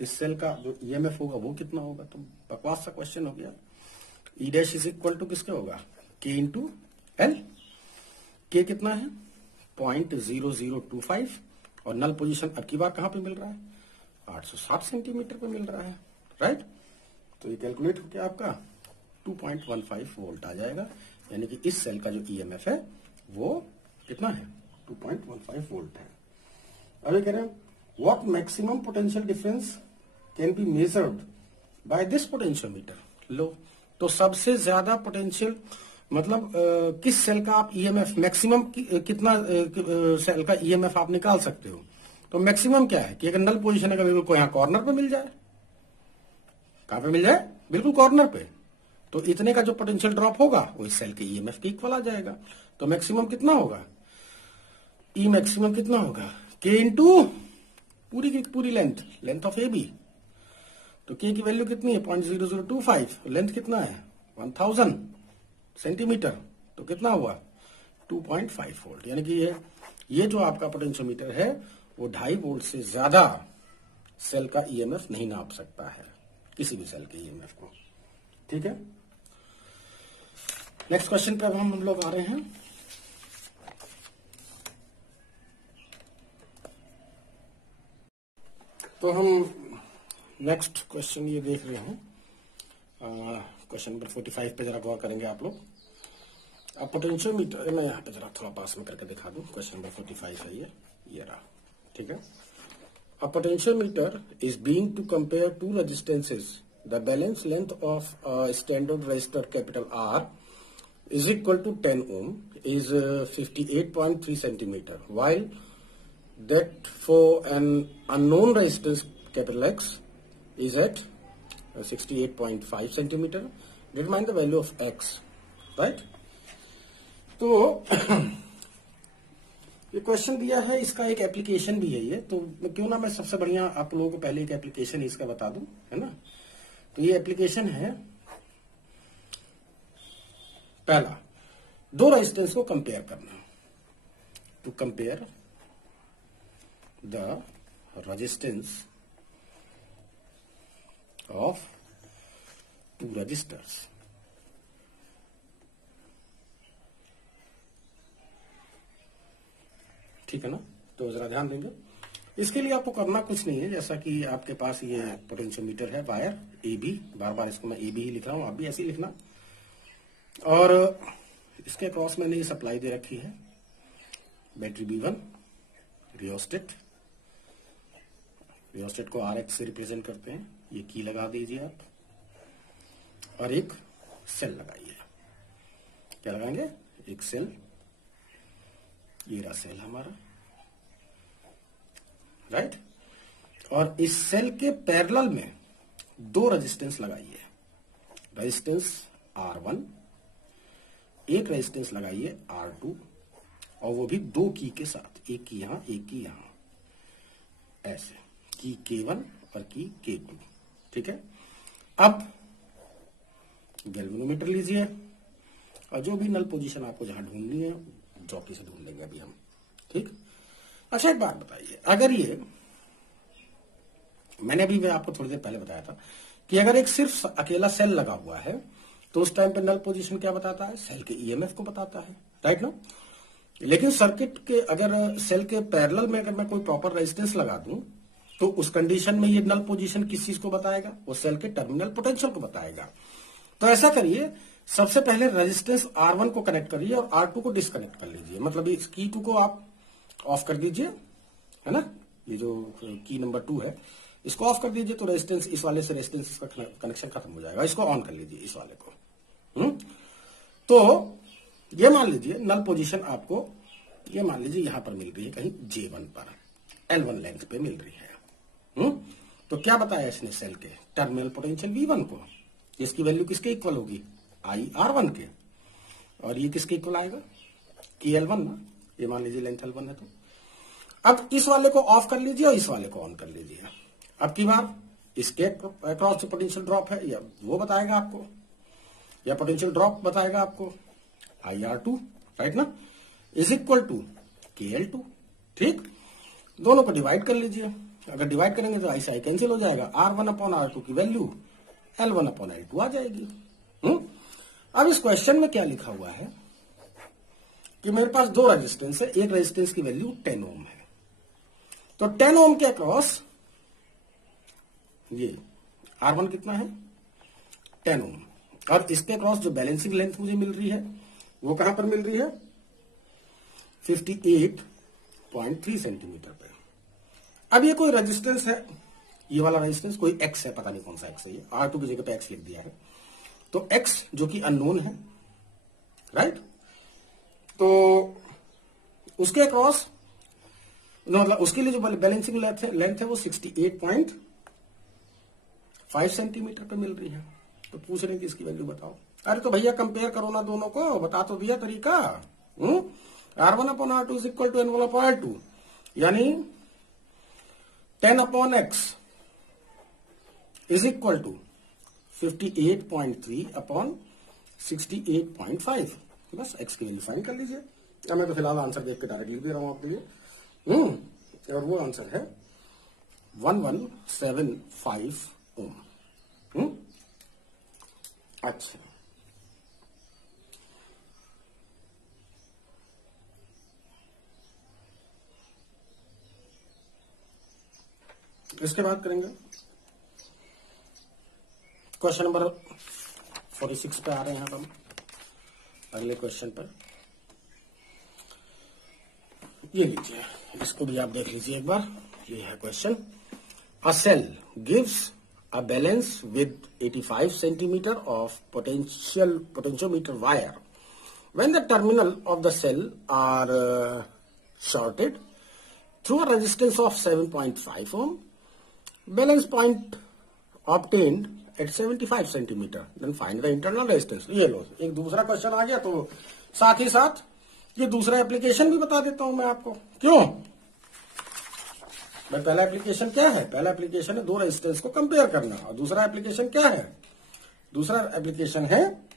इस सेल का जो ईएमएफ होगा वो कितना होगा। तो बकवास सा क्वेश्चन हो गया। E dash is equal to किसके होगा, के इंटू एल। के कितना है 0.0025, और नल पोजीशन अब की बार कहां पे मिल रहा है 860 सेंटीमीटर पे मिल रहा है, राइट। तो ये कैलकुलेट होकर आपका 2.15 वोल्ट आ जाएगा, यानी कि इस सेल का जो ईएमएफ है वो कितना है, 2.15 वोल्ट है। अभी कह रहे हैं what maximum potential difference can be measured by this potentiometer. लो, तो सबसे ज्यादा पोटेंशियल मतलब किस सेल का आप ईएमएफ मैक्सिमम कितना सेल का ईएमएफ आप निकाल सकते हो। तो मैक्सिमम क्या है कि अगर नल पोजीशन अगर बिल्कुल यहां कॉर्नर पे मिल जाए, कहां पे मिल जाए, बिल्कुल कॉर्नर पे, तो इतने का जो पोटेंशियल ड्रॉप होगा वो इस सेल के ईएमएफ के इक्वल आ जाएगा। तो मैक्सिमम कितना होगा, ई मैक्सिमम कितना होगा, के इंटू पूरी की पूरी लेंथ ऑफ ए बी। तो के की वैल्यू कितनी है 0.0025, लेंथ कितना है 1000 सेंटीमीटर, तो कितना हुआ 2.5 वोल्ट। यानी कि ये जो आपका पोटेंशियोमीटर है वो 2.5 वोल्ट से ज्यादा सेल का ईएमएफ नहीं नाप सकता है, किसी भी सेल के ईएमएफ को। ठीक है, नेक्स्ट क्वेश्चन पे अब हम लोग आ रहे हैं। तो हम नेक्स्ट क्वेश्चन ये देख रहे हैं, क्वेश्चन नंबर 45 पे जरा गौर करेंगे आप लोग। अब पोटेंशियोमीटर मैं यहाँ पे जरा थोड़ा पास में करके दिखा दूं, क्वेश्चन नंबर 45 है ये रहा, ठीक है। A potentiometer is being to compare two resistances, the balance length of standard resistor capital R is equal to 10 ohm is 58.3 centimeter, while that for an unknown resistance capital X is at 68.5 centimeter. Determine the value of X, right? तो ये question दिया है, इसका एक application भी है ये, तो क्यों ना मैं सबसे बढ़िया आप लोगों को पहले एक एप्लीकेशन इसका बता दूं, है ना। तो ये एप्लीकेशन है, पहला दो रेजिस्टेंस को कंपेयर करना, to compare the resistance of two resistors. ठीक है ना, तो जरा ध्यान देंगे। इसके लिए आपको करना कुछ नहीं है, जैसा कि आपके पास ये पोटेंशियोमीटर है, वायर ए बी, बार बार इसको मैं ए बी ही लिख रहा हूं, आप भी ऐसे ही लिखना। और इसके क्रॉस मैंने ये सप्लाई दे रखी है, बैटरी B1, रियोस्टेट को RX से रिप्रेजेंट करते हैं, ये की लगा दीजिए आप, और एक सेल लगाइए। क्या लगाएंगे, एक सेल, ये रहा सेल हमारा, राइट। और इस सेल के पैरेलल में दो रेजिस्टेंस लगाइए, रेजिस्टेंस R1, एक रेजिस्टेंस लगाइए R2, और वो भी दो की के साथ, एक की यहां एक की यहां, ऐसे की K1 और की K2। ठीक है, अब गैल्वेनोमीटर लीजिए, और जो भी नल पोजीशन आपको जहां ढूंढनी है जॉकी से ढूंढ लेंगे अभी हम, ठीक। अच्छा एक बात बताइए, अगर ये मैंने अभी आपको थोड़ी देर पहले बताया था कि अगर एक सिर्फ अकेला सेल लगा हुआ है तो उस टाइम पे नल पोजीशन क्या बताता है, सेल के ईएमएफ को बताता है, राइट ना। लेकिन सर्किट के अगर सेल के पैरेलल में अगर मैं कोई प्रॉपर रेजिस्टेंस लगा दूं तो उस कंडीशन में ये नल पोजीशन किस चीज को बताएगा, वो सेल के टर्मिनल पोटेंशियल को बताएगा। तो ऐसा करिए, सबसे पहले रेजिस्टेंस R1 को कनेक्ट करिए और R2 को डिस्कनेक्ट कर लीजिए, मतलब इस की 2 को आप ऑफ कर दीजिए, है ना। ये जो की नंबर 2 है इसको ऑफ कर दीजिए, तो रेजिस्टेंस इस वाले से रेजिस्टेंस का कनेक्शन खत्म हो जाएगा। इसको ऑन कर लीजिए, इस वाले को। तो ये मान लीजिए नल पोजीशन आपको, ये मान लीजिए यहां पर मिल रही है कहीं J1 पर, L1 लेंथ पे मिल रही है। तो क्या बताया इसने, सेल के टर्मिनल पोटेंशियल V1 को, इसकी वैल्यू किसके इक्वल होगी, IR1 के, और ये किसके इक्वल आएगा, KL1 ना, ये मान लीजिए लेंथ L1 है। तो अब इस वाले को ऑफ कर लीजिए और इस वाले को ऑन कर लीजिए। अब की बार इसके अक्रॉस जो पोटेंशियल ड्रॉप है, या वो बताएगा आपको, या पोटेंशियल ड्रॉप बताएगा आपको IR2, राइट ना, इज इक्वल टू KL2। ठीक, दोनों को डिवाइड कर लीजिए, अगर डिवाइड करेंगे तो आई से आई कैंसिल हो जाएगा, R1/R2 की वैल्यू L1/L2 आ जाएगी। अब इस क्वेश्चन में क्या लिखा हुआ है कि मेरे पास दो रेजिस्टेंस है, एक रेजिस्टेंस की वैल्यू 10 ओम है, तो 10 ओम के अक्रॉस ये R1 कितना है 10 ओम, और इसके क्रॉस जो बैलेंसिंग लेंथ मुझे मिल रही है वो कहां पर मिल रही है 58.3 सेंटीमीटर पे। अब ये कोई रेजिस्टेंस है, ये वाला रेजिस्टेंस कोई एक्स है, पता नहीं कौन सा एक्स है, ये R2 की जगह पे एक्स लिख दिया है, तो एक्स जो कि अननोन है, राइट। तो उसके क्रॉस मतलब उसके लिए जो बैलेंसिंग लेंथ है वो 68.5 सेंटीमीटर पे मिल रही है। तो पूछ रहे हैं कि इसकी वैल्यू बताओ। अरे तो भैया कंपेयर करो ना दोनों को, बता तो दिया तरीका। R1/R2 is equal to N1/R2, यानी 10/x इज इक्वल टू 58.3/68.5। बस x की वैल्यू फाइंड कर लीजिए। या मैं तो फिलहाल आंसर देख के डायरेक्ट लिख दे रहा हूं आपके लिए। और वो आंसर है 1175 ओम। अच्छा, इसके बाद करेंगे क्वेश्चन नंबर 46 पे आ रहे हैं हम अगले क्वेश्चन पर। ये लीजिए, इसको भी आप देख लीजिए एक बार। ये है question. A cell gives a balance with 85 centimeter of potentiometer wire. When the terminal of the cell are shorted through a resistance of 7.5 ohm, balance point obtained at 75 centimeter. Then find the internal resistance. ये लो, एक दूसरा question आ गया, तो साथ ही साथ ये दूसरा application भी बता देता हूं मैं आपको। क्यों भाई, पहला एप्लीकेशन क्या है? पहला एप्लीकेशन है दो रेजिस्टेंस को कंपेयर करना, और दूसरा एप्लीकेशन क्या है? दूसरा एप्लीकेशन है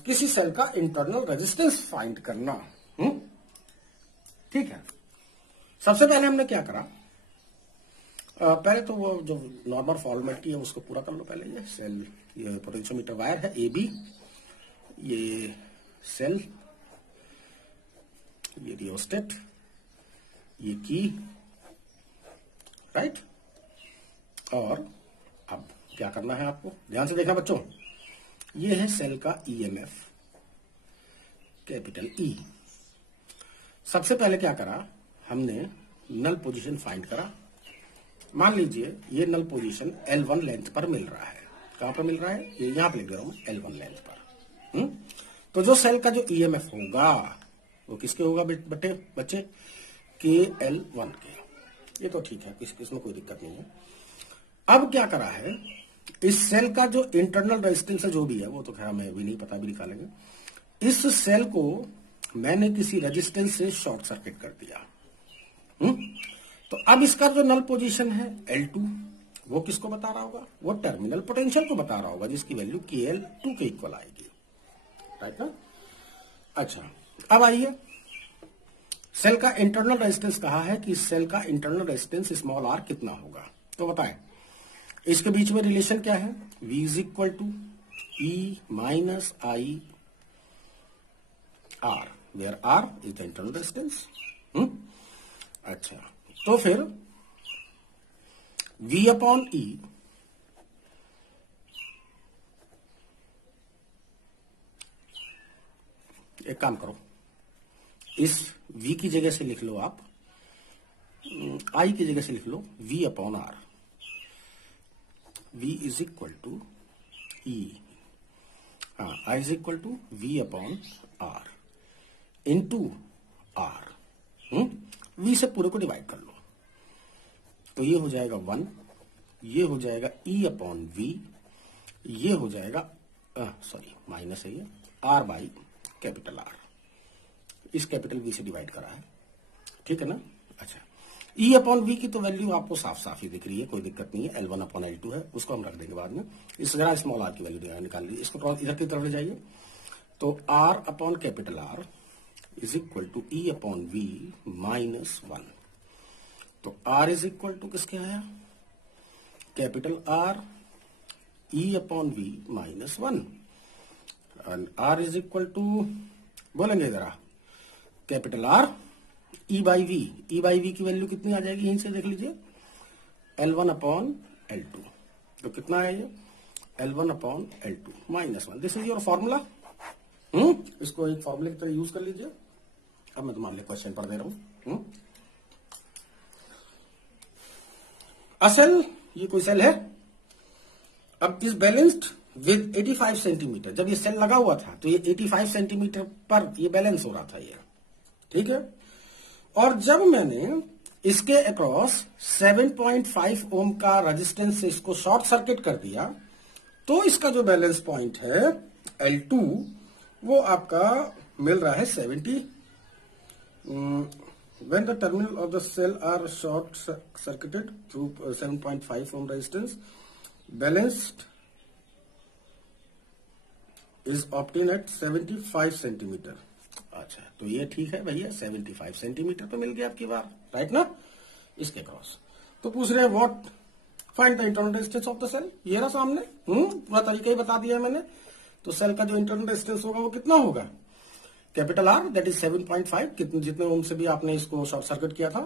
किसी सेल का इंटरनल रेजिस्टेंस फाइंड करना। ठीक है, सबसे पहले हमने क्या करा, पहले तो वो जो नॉर्मल फॉर्मेलिटी है उसको पूरा कर लो। पहले ये सेल, ये पोटेंशियोमीटर वायर है AB, ये सेल, ये रियोस्टेट, ये की, राइट। और अब क्या करना है आपको, ध्यान से देखना बच्चों। ये है सेल का EMF कैपिटल E। सबसे पहले क्या करा हमने, नल पोजीशन फाइंड करा। मान लीजिए ये नल पोजीशन L1 लेंथ पर मिल रहा है। कहां पर मिल रहा है? ये यहां पर लिख दे रहा हूं, L1 लेंथ पर। तो जो सेल का जो EMF होगा वो किसके होगा बच्चे? KL1 के। ये तो ठीक है, इसमें कोई दिक्कत नहीं है। अब क्या करा है, इस सेल का जो इंटरनल रेजिस्टेंस है जो भी है, वो तो खैर हमें भी नहीं पता, भी निकालेंगे। इस सेल को मैंने किसी रेजिस्टेंस से शॉर्ट सर्किट कर दिया। तो अब इसका जो नल पोजीशन है L2, वो किसको बता रहा होगा? वो टर्मिनल पोटेंशियल को बता रहा होगा, जिसकी वैल्यू KL2 के इक्वल आएगी, राइट ना। अच्छा, अब आइए, सेल का इंटरनल रेजिस्टेंस कहा है कि सेल का इंटरनल रेजिस्टेंस स्मॉल r कितना होगा। तो बताएं, इसके बीच में रिलेशन क्या है? V is equal to E minus I R, where R is the internal resistance. अच्छा, तो फिर V अपॉन E एक काम करो, इस V की जगह से लिख लो आप, I की जगह से लिख लो V upon R। V is equal to E, हाँ, I is equal to V upon R into R। V से पूरे को डिवाइड कर लो, तो ये हो जाएगा 1, ये हो जाएगा E अपॉन V, ये हो जाएगा सॉरी माइनस है ये, R बाई कैपिटल R। इस कैपिटल V से डिवाइड करा है, ठीक है ना। अच्छा, E अपॉन V की तो वैल्यू आपको साफ साफ ही दिख रही है, कोई दिक्कत नहीं है। L1 अपॉन L2 है, उसको हम रख देंगे बाद में। इस जरा स्मॉल r की वैल्यू निकाल लीजिए, इसको इधर की तरफ ले जाइए। तो R upon capital R is equal to E upon V minus 1। तो R इज इक्वल टू किसके आया? Capital R E upon V minus 1, and R is equal to, बोलेंगे जरा, capital R E by V। E by V की value कितनी आ जाएगी? यहीं से देख लीजिए, L1 अपॉन L2। तो कितना है ये L1 upon L2 -1। This is your formula. इसको एक फॉर्मूले की तरह यूज कर लीजिए। अब मैं तुम्हारे लिए क्वेश्चन पढ़ दे रहा हूं। अ सेल, ये कोई सेल है, अब इस बैलेंस्ड विद 85 सेंटीमीटर। जब ये सेल लगा हुआ था तो ये 85 सेंटीमीटर पर ये बैलेंस हो रहा था ये, ठीक है। और जब मैंने इसके अक्रॉस 7.5 ओम का रेजिस्टेंस से इसको शॉर्ट सर्किट कर दिया तो इसका जो बैलेंस पॉइंट है L2 वो आपका मिल रहा है 70। when the terminal of the cell are short circuited through 7.5 ohm resistance, balanced is obtained at 75 centimetre. अच्छा, तो ये ठीक है भैया, 75 सेंटीमीटर तो मिल गया आपकी बार, राइट ना, इसके क्रॉस। तो पूछ रहे हैं what find the internal resistance of the cell. ये रहा सामने, पूरा तरीका ही बता दिया है मैंने। तो सेल का जो इंटरनल रेजिस्टेंस होगा वो कितना होगा, कैपिटल आर, दैट इज 7.5, कितने जितने ओम से भी आपने इसको शॉर्ट सर्किट किया था,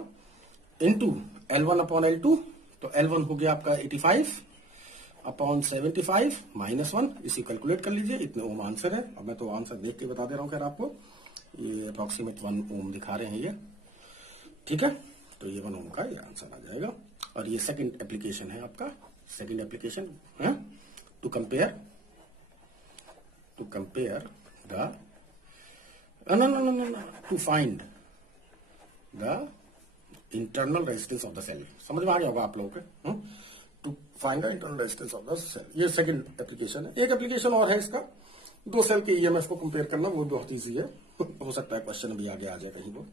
इनटू L1 अपॉन L2। तो L1 हो गया आपका 85 अपॉन 75 -1। इसी कैलकुलेट कर लीजिए, इतने ओम आंसर है। अब मैं तो आंसर देख के बता दे रहा हूं खैर आपको, ये अप्रोक्सीमेट 1 ओम दिखा रहे हैं ये, ठीक है। तो ये 1 ओम का ये आंसर आ जाएगा। और ये सेकंड एप्लीकेशन है आपका, सेकंड एप्लीकेशन है to compare the no, to find the internal resistance of the cell। समझ में आ गया होगा आप लोगों के। To find the internal resistance of the cell, ये सेकंड एप्लीकेशन है। एक एप्लीकेशन और है इसका, दो सेल के ईएमएफ को कंपेयर करना, वो बहुत इजी है। हो सकता है क्वेश्चन भी आगे आ जाए कहीं वो।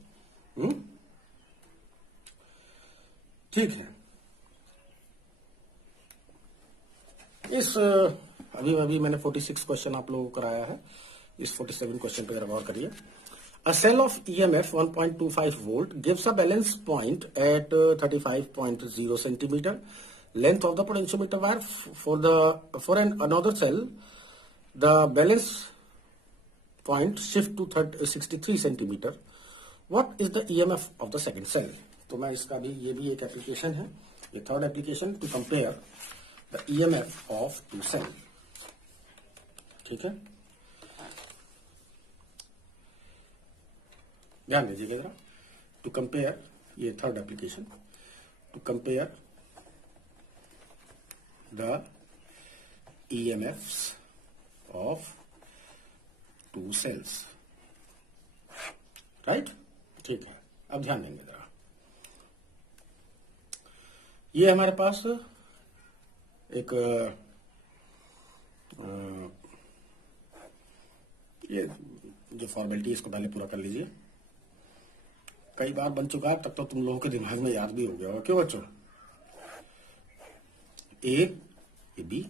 ठीक है, इस अभी मैंने 46 क्वेश्चन आप लोगों को कराया है। इस 47 क्वेश्चन पे गौर करिए। A cell of EMF 1.25 volt gives a balance point at 35.0 centimeter. Length of the potentiometer wire for another cell, the balance point shift to 63 centimeter. What is the EMF of the second cell? तो मैं इसका भी, ये भी एक application है, ये third application, to compare the EMF of two cell, ठीक है। ध्यान दीजिएगा जरा, टू कंपेयर, ये third application, to compare the EMFs of two cells, right, ठीक है। अब ध्यान देंगे जरा, ये हमारे पास एक ये जो फॉर्मेलिटी इसको पहले पूरा कर लीजिए। कई बार बन चुका है, तब तो तुम लोगों के दिमाग में याद भी हो गया होगा। क्यों बच्चों, ए बी।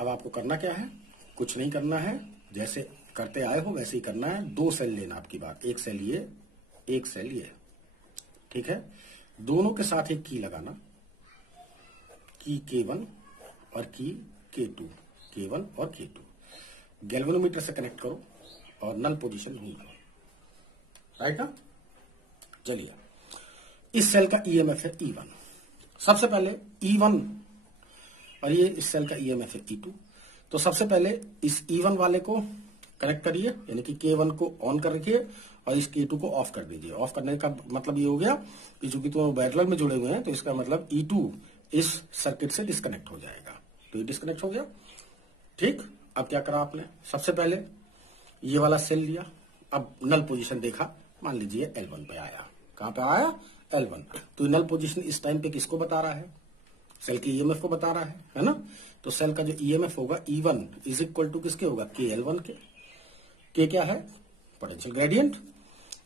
अब आपको करना क्या है, कुछ नहीं करना है, जैसे करते आए हो वैसे ही करना है। दो सेल लेना आपकी बात, एक सेल ये, एक सेल ये, ठीक है। दोनों के साथ एक की लगाना, की K1 और की K2, K1 और K2। गैल्वेनोमीटर से कनेक्ट करो और नल पोजीशन ढूंढ लो, राइट ना। चलिए, इस सेल का ईएमएफ है E1। सबसे पहले E1, और ये इस सेल का ईएमएफ है E2। तो सबसे पहले इस E1 वाले को कनेक्ट करिए, यानी कि K1 को ऑन कर रखिए और इस K2 को ऑफ कर दीजिए। ऑफ करने का मतलब ये हो गया कि चूंकि तुम पैरेलल में जुड़े हुए हैं तो इसका मतलब E2 इस सर्किट से डिस्कनेक्ट हो जाएगा। तो ये डिस्कनेक्ट हो गया, ठीक। अब क्या करा आपने, सबसे पहले ये वाला सेल लिया, अब नल पोजीशन देखा, मान लीजिए L1 पे आया। कहां पे आया, L1। तो नल पोजीशन इस टाइम पे किसको बता रहा है, सेल के ईएमएफ को बता रहा है ना। तो सेल का जो ईएमएफ होगा E1 इज इक्वल टू किसके होगा, KL1 के। K क्या है, पोटेंशियल ग्रेडियंट।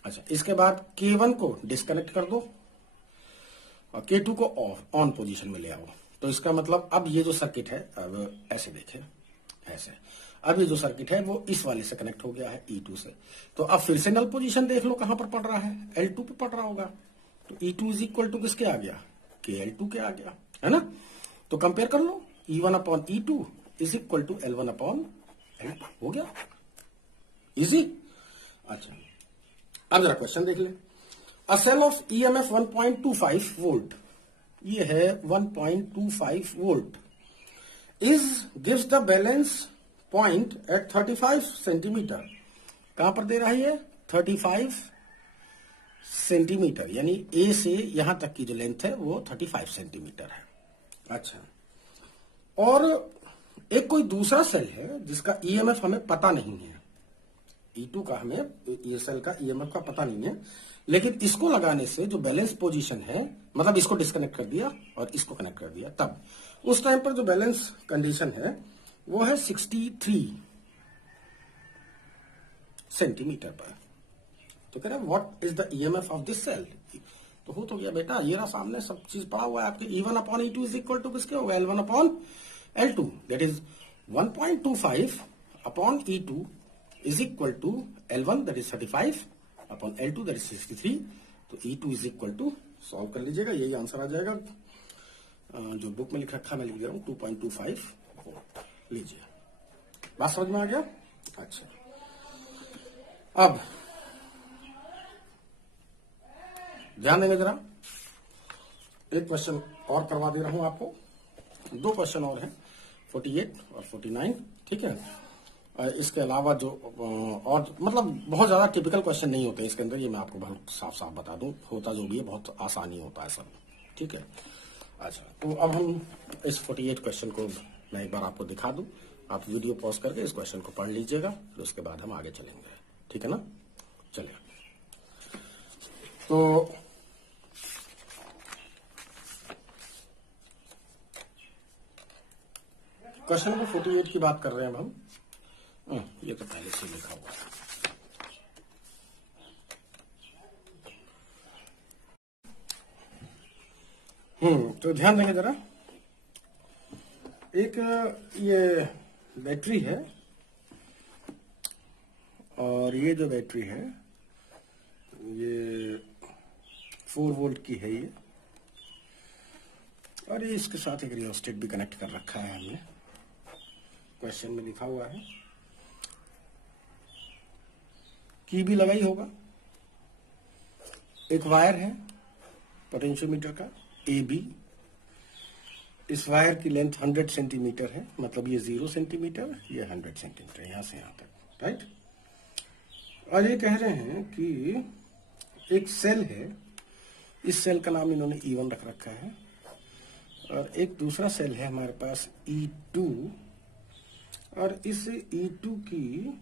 अच्छा, इसके बाद K1 को डिस्कनेक्ट कर दो और K2 को ऑन पोजीशन में ले आओ। तो इसका मतलब अब ये जो सर्किट है, अब ऐसे देखें, ऐसे, अब ये जो सर्किट है वो इस वाले से कनेक्ट हो गया है E2 से। तो अब फिर से नल पोजीशन देख लो कहां पर पड़ रहा है, L2 पे पड़ रहा होगा। तो E2 इज इक्वल टू किसके आ गया, KL2 के आ गया, है ना। तो कंपेयर कर लो, E1 upon E2 is equal to L1 upon L2, हो गया इजी। अच्छा, अब जरा क्वेश्चन देख ले। A cell of EMF 1.25 volt ये है 1.25 volt, is gives the balance point at 35 centimetre. कहां पर दे रहा है ये? 35 सेंटीमीटर, यानी ए से यहां तक की जो लेंथ है वो 35 सेंटीमीटर है। अच्छा, और एक कोई दूसरा सेल है जिसका ईएमएफ हमें पता नहीं है, E2 का हमें ये सेल का ईएमएफ का पता नहीं है, लेकिन इसको लगाने से जो बैलेंस पोजीशन है, मतलब इसको डिस्कनेक्ट कर दिया और इसको कनेक्ट कर दिया, तब उस टाइम पर जो बैलेंस कंडीशन है वो है 63 सेंटीमीटर पर। तो कह रहे हैं what is the EMF of this cell. तो हो तो गया बेटा, ये रहा सामने सब चीज पड़ा हुआ है आपके। E1 upon E2 is equal to किसके होगा? L1 upon L2, that is 1.25 upon E2 is equal to L1 that is 35 upon L2 that is 63। तो E2 is equal to, solve कर लीजिएगा, यही आंसर आ जाएगा। जो बुक में लिख रखा मैं लिख दे रहा हूं 2.25 वोल्ट। लीजिए, बात समझ में आ गया? अच्छा, अब ध्यान देंगे जरा, एक क्वेश्चन और करवा दे रहा हूं आपको, दो क्वेश्चन और हैं 48 और 49, ठीक है। इसके अलावा जो और मतलब बहुत ज्यादा टिपिकल क्वेश्चन नहीं होते इसके अंदर, ये मैं आपको बहुत साफ साफ बता दूं, होता जो भी है बहुत आसानी होता है सब, ठीक है। अच्छा, तो अब हम इस 48 क्वेश्चन को मैं एक बार आपको दिखा दूं, आप वीडियो पॉज करके इस क्वेश्चन को पढ़ लीजिएगा, फिर उसके बाद हम आगे चलेंगे, ठीक है ना। चलिए, तो क्वेश्चन नंबर 48 की बात कर रहे हैं हम। ये तो पहले से लिखा हुआ है। तो ध्यान देंगे जरा, एक ये बैटरी है और ये जो बैटरी है ये 4 वोल्ट की है ये, और ये इसके साथ एक रियोस्टेट भी कनेक्ट कर रखा है हमने, क्वेश्चन में लिखा हुआ है। की भी लगाई होगा, एक वायर है पोटेंशियोमीटर का AB, इस वायर की लेंथ 100 सेंटीमीटर है, मतलब ये 0 सेंटीमीटर, ये 100 सेंटीमीटर, यहां से यहां तक, राइट। और ये कह रहे हैं कि एक सेल है, इस सेल का नाम इन्होंने E1 रख रखा है, और एक दूसरा सेल है हमारे पास E2, और इस E2 की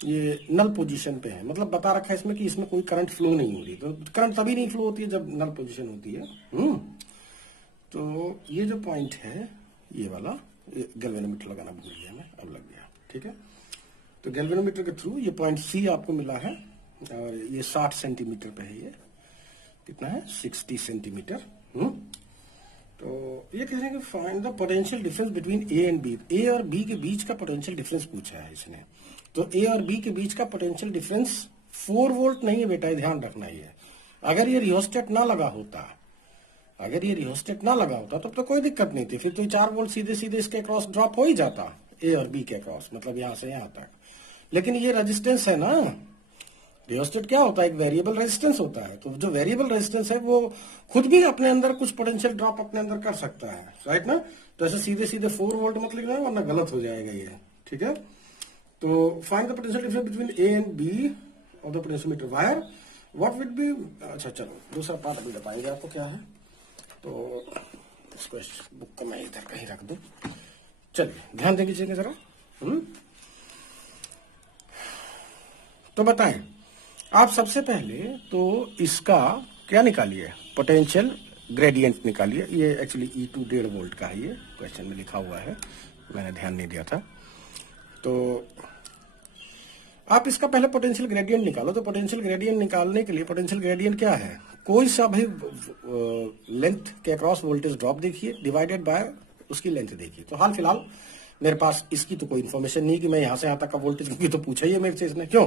ये नल पोजीशन पे है, मतलब बता रखा है इसमें कि इसमें कोई करंट फ्लो नहीं हो रही। तो करंट तभी नहीं फ्लो होती है जब नल पोजीशन होती है। तो ये जो पॉइंट है ये वाला, गैल्वेनोमीटर लगाना भूल गया मैं, अब लग गया, ठीक है। तो गैल्वेनोमीटर के थ्रू ये पॉइंट C आपको मिला है, और ये 60 सेंटीमीटर पे है, ये कितना है 60 सेंटीमीटर। तो ये कह रहे हैं कि find the potential difference between A and B, A और B के बीच का पोटेंशियल डिफरेंस पूछा है इसने। तो A और B के बीच का पोटेंशियल डिफरेंस 4 वोल्ट नहीं है बेटा, ध्यान रखना ये। अगर ये रियोस्टेट ना लगा होता, अगर ये रियोस्टेट ना लगा होता तब तो कोई दिक्कत नहीं थी, फिर तो 4 वोल्ट सीधे सीधे इसके अक्रॉस ड्रॉप हो ही जाता, A और B के अक्रॉस, मतलब यहां से यहां तक। लेकिन ये रेजिस्टेंस है ना, रियोस्टेट क्या होता है? एक वेरिएबल रेजिस्टेंस होता है। तो जो वेरिएबल रेजिस्टेंस है वो खुद भी अपने अंदर कुछ पोटेंशियल ड्रॉप अपने अंदर कर सकता है, राइट ना। तो ऐसे सीधे सीधे 4 वोल्ट मत लिखना है, वरना गलत हो जाएगा ये, ठीक है। तो find the potential difference between A and B of the potentiometer wire, what will be. अच्छा चलो, दूसरा पार्ट अभी बताएंगे आपको क्या है। तो इसको इस बुक को मैं इधर कहीं रख दूं। चलिए ध्यान दे लीजिएगा जरा। तो बताएं आप, सबसे पहले तो इसका क्या निकालिए, पोटेंशियल ग्रेडियंट निकालिए। ये एक्चुअली E2 1.5 वोल्ट का है, ये क्वेश्चन में लिखा हुआ है, मैंने ध्यान नहीं दिया था। तो आप इसका पहले पोटेंशियल ग्रेडियंट निकालो। तो पोटेंशियल ग्रेडियंट निकालने के लिए, पोटेंशियल ग्रेडियंट क्या है? कोई सा भी लेंथ के अक्रॉस वोल्टेज ड्रॉप देखिए, डिवाइडेड बाय उसकी लेंथ देखिए। तो हाल फिलहाल मेरे पास इसकी तो कोई इन्फॉर्मेशन नहीं कि मैं यहां से यहां तक का वोल्टेज, क्योंकि तो पूछा ही है मेरे से इसने, क्यों।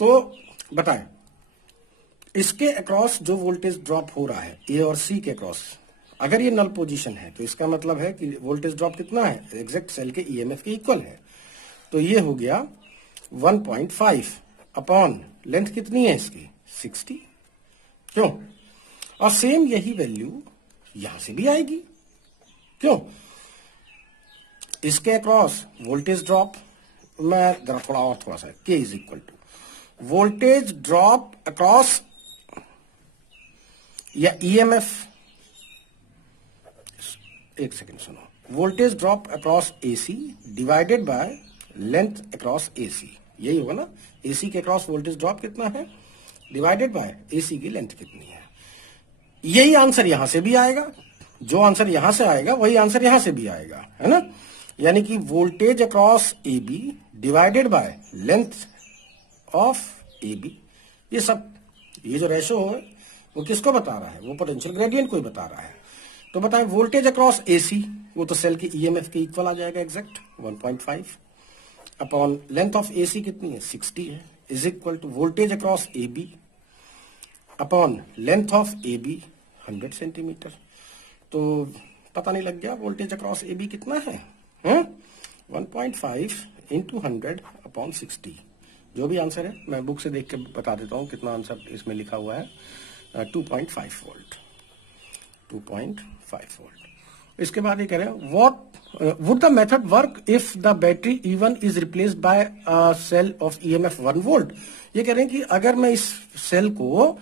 तो बताएं इसके अक्रॉस जो वोल्टेज ड्रॉप हो रहा है A और C के अक्रॉस, अगर ये नल पोजीशन है तो इसका मतलब है कि वोल्टेज ड्रॉप कितना है? एग्जैक्ट सेल के ईएमएफ के इक्वल है। तो ये हो गया 1.5 अपॉन लेंथ कितनी है इसकी 60, क्यों। और सेम यही वैल्यू यहां से भी आएगी। क्यों? इसके अक्रॉस वोल्टेज ड्रॉप, मैं जरा थोड़ा और थोड़ा सा, K is equal to voltage drop across या EMF, एक सेकेंड सुनो, voltage drop across AC divided by length across AC, यही होगा ना। AC के अक्रॉस वोल्टेज ड्रॉप कितना है डिवाइडेड बाय AC की लेंथ कितनी है। यही आंसर यहां से भी आएगा, जो आंसर यहां से आएगा वही आंसर यहां से भी आएगा, है ना। यानी कि voltage across AB divided by length of AB, ये सब, ये जो रेशो है वो किसको बता रहा है? वो पोटेंशियल ग्रेडियंट को ही बता रहा है। तो बताएं वोल्टेज अक्रॉस AC, वो तो सेल के EMF के इक्वल आ जाएगा exact 1.5 upon length of AC कितनी है 60 है, is equal to voltage across AB upon length of AB 100 centimetre. तो पता नहीं लग गया वोल्टेज अक्रॉस AB कितना है? 1.5 इंटू 100 अपॉन 60, जो भी आंसर है मैं बुक से देख के बता देता हूं कितना आंसर इसमें लिखा हुआ है, 2.5 वोल्ट, 2.5 वोल्ट। इसके बाद ये कह रहे हैं what would the method work if the battery E1 is replaced by a cell of EMF 1 volt. ये कह रहे हैं कि अगर मैं इस सेल को,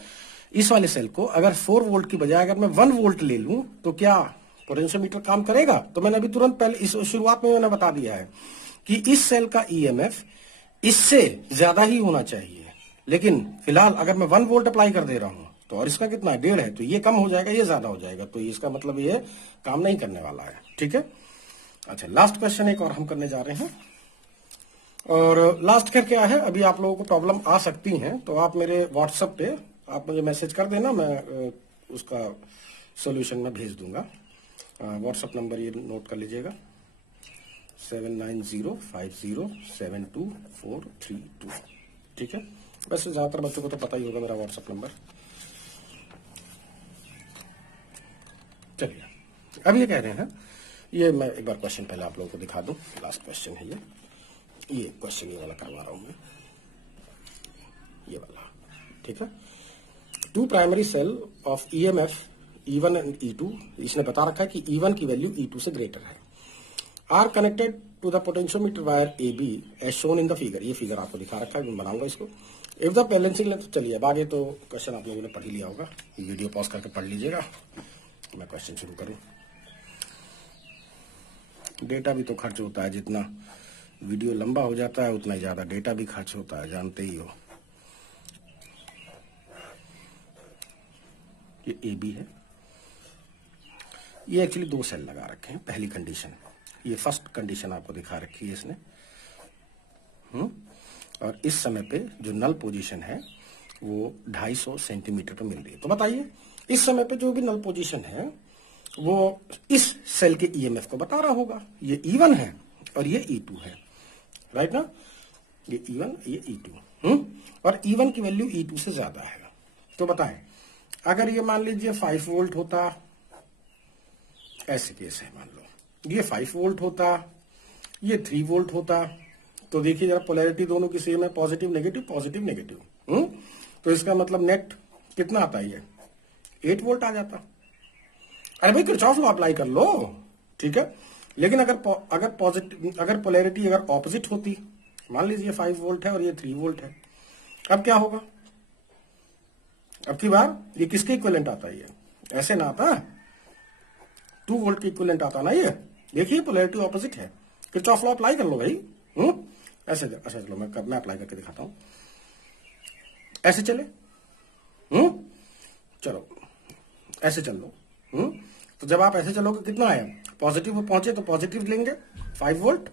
इस वाले सेल को अगर 4 वोल्ट की बजाय अगर मैं 1 वोल्ट ले लूं तो क्या पोटेंशियोमीटर काम करेगा? तो मैंने अभी तुरंत पहले इस शुरुआत में मैंने बता दिया है कि इस सेल का EMF इससे ज्यादा ही होना चाहिए, लेकिन फिलहाल अगर मैं 1 वोल्ट अप्लाई कर दे रहा हूं तो, और इसका कितना 1.5 है, तो ये कम हो जाएगा, ये ज्यादा हो जाएगा, तो इसका मतलब ये काम नहीं करने वाला है। ठीक है, अच्छा लास्ट क्वेश्चन एक और हम करने जा रहे हैं, और लास्ट कर क्या है, अभी आप लोगों को प्रॉब्लम आ सकती है तो आप मेरे व्हाट्सएप पे आप मुझे मैसेज कर देना, मैं उसका सॉल्यूशन में भेज दूंगा। व्हाट्सएप नंबर ये नोट कर लीजिएगा 7905072432। ठीक है, वैसे ज्यादातर बच्चों को तो पता ही होगा मेरा व्हाट्सएप नंबर। चलिए अब ये कह रहे हैं, ये मैं एक बार क्वेश्चन पहले आप लोगों को दिखा दूं, लास्ट क्वेश्चन है ये क्वेश्चन ये वाला करवा रहा हूं मैं, ये वाला। ठीक है, 2 primary cell of EMF E1 and E2, इसने बता रखा है कि E1 की वैल्यू E2 से ग्रेटर है, are connected to the potentiometer wire AB as shown in the figure. ये फिगर आपको दिखा रखा है, मैं बनाऊंगा इसको। इफ द बैलेंसिंग लेंथ, चलिए अब आगे तो क्वेश्चन आप लोगों ने पढ़ ही लिया होगा, वीडियो पॉज करके पढ़ लीजिएगा, मैं क्वेश्चन शुरू करूं। डेटा भी तो खर्च होता है, जितना वीडियो लंबा हो जाता है उतना ही ज्यादा डेटा भी खर्च होता है, जानते ही हो। ये AB है, ये एक्चुअली 2 सेल लगा रखे हैं, पहली कंडीशन, ये फर्स्ट कंडीशन आपको दिखा रखी है इसने। और इस समय पे जो नल पोजीशन है वो 250 सेंटीमीटर पे मिल रही है। तो बताइए इस समय पे जो भी नल पोजीशन है वो इस सेल के EMF को बता रहा होगा। ये E1 है और ये E2 है, राइट ना, ये E1 ये E2, और E1 की वैल्यू E2 से ज्यादा है। तो बताएं अगर ये मान लीजिए 5 वोल्ट होता, ऐसे केस है, मान लो ये 5 वोल्ट होता, ये 3 वोल्ट होता, तो देखिए जरा पोलैरिटी दोनों की सेम है, पॉजिटिव नेगेटिव पॉजिटिव नेगेटिव, तो इसका मतलब नेट कितना आता है, 8 वोल्ट आ जाता। अरे भाई किरचॉफ लॉ अप्लाई कर लो, ठीक है। लेकिन अगर पॉजिटिव, अगर पोलैरिटी अगर ऑपोजिट होती, मान लीजिए 5 वोल्ट है और ये 3 वोल्ट है, अब क्या होगा? अब की बार ये किसके इक्विवेलेंट आता है? ये ऐसे ना आता, 2 वोल्ट के इक्विवेलेंट आता ना ये। देखिए पोलैरिटी ऑपोजिट है, किरचॉफ लॉ अप्लाई कर लो भाई। ऐसे अच्छा चलो मैं अप्लाई करके दिखाता हूं, ऐसे चले, चलो ऐसे चल लो। तो जब आप ऐसे चलोगे कितना आया, पॉजिटिव पे पहुंचे तो पॉजिटिव लेंगे 5 वोल्ट,